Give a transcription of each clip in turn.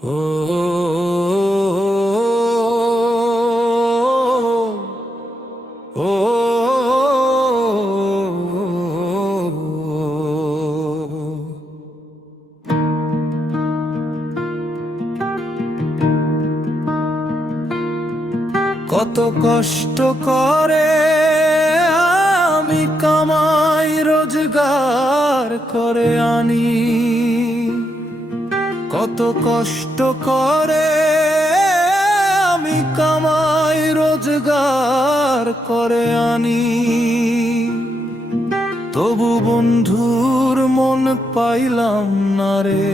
ও ও কত কষ্ট করে আমি কামাই রোজগার করে আনি, কত কষ্ট করে আমি কামাই রোজগার করে আনি। তবু বন্ধুর মন পাইলাম না রে,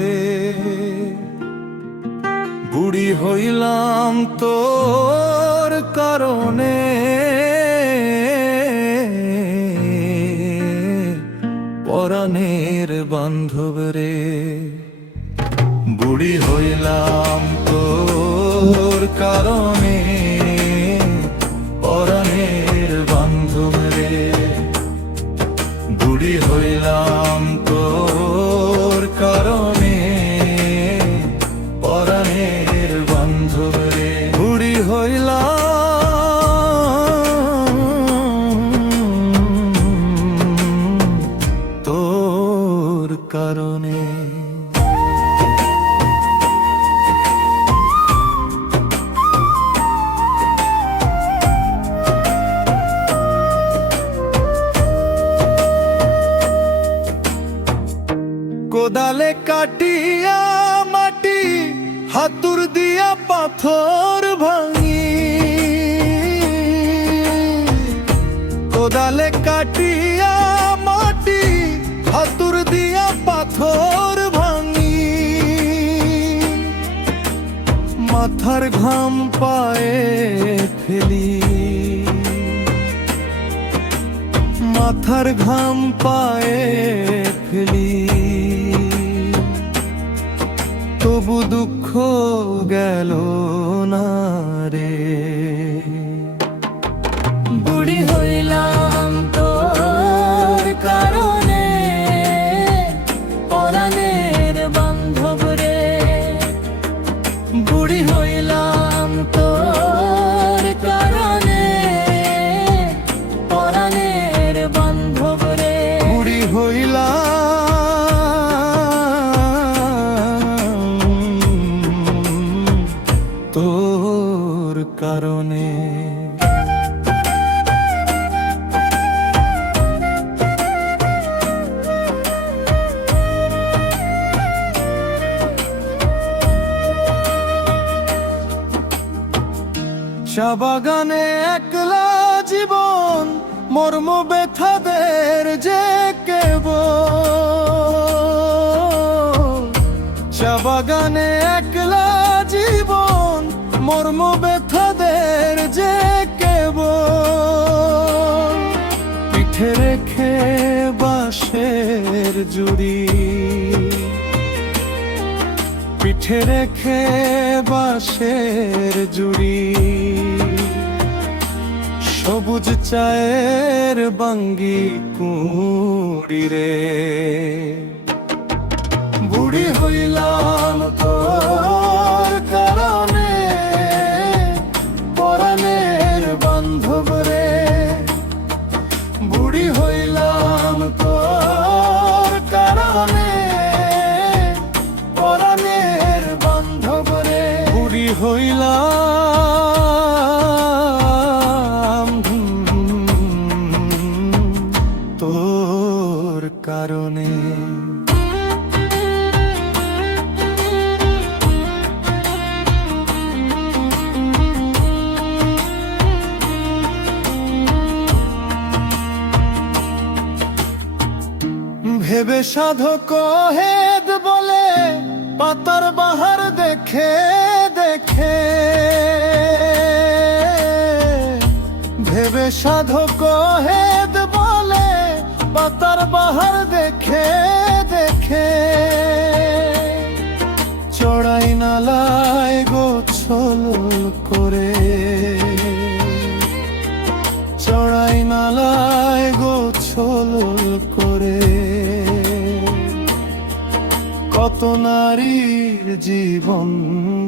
বুড়ি হইলাম তোর কারণে। পরাণের বান্ধব রে, বুড়ি হইলাম তোর কারণে। পরাণের বান্ধব রে, বুড়ি হইলাম তোর কারণে। পরাণের বান্ধব রে, বুড়ি হইলাম তোর কারণে। কোদালে কাটিয়া মাটি, হাতুর দিয়া পাথর ভাঙি। কোদালে কাটিয়া মাটি, হাতুর দিয়া পাথর ভাঙি। মাথার ঘাম পায়ে ফেলি, মাথার ঘাম পায়ে ফেলি। তবু দুঃখ গেল না রে, বুড়ি হইলাম তোর কারণে। পরাণের বান্ধব রে, বুড়ি হইলাম তোর কারণে। পরাণের বান্ধব রে, বুড়ি হইলাম তোর কারণে। চা বাগানে একলা জীবন, মর্ম ব্যথাদের যে কেবল। চা বাগানে একলা জীবন, মর্ম ব্যথাদের যে কেবল। পিঠে রেখে বাঁশের জুড়ি, পিঠে রেখে বাঁশের জুড়ি। সবুজ চায়ের বাঙ্গি কুড়ি রে, বুড়ি হইলাম তোর কারণে। পরাণের বান্ধব রে, বুড়ি হইলাম তোর কারণে। পরাণের বান্ধব রে, বুড়ি হইলাম তোর কারণে। ভেবে সাধক হেদ বলে, পাতার বাহার দেখে দেখে। ভেবে সাধক হেদ বলে, পাতার বাহার দেখে দেখে। চড়াই নালায় গোছল করে, চড়াই নালায় গোছল করে। কত নারীর জীবন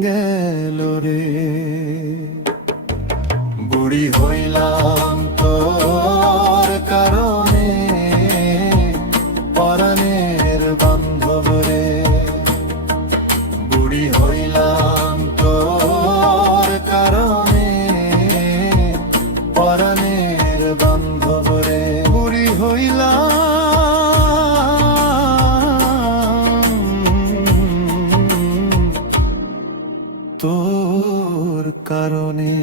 গেল রে। বুড়ি হইলাম তোর কারণে, পরাণের বান্ধব রে। বুড়ি হইলাম তোর কারণে, পরাণের বান্ধব রে। বুড়ি হইলাম তোর কারণে।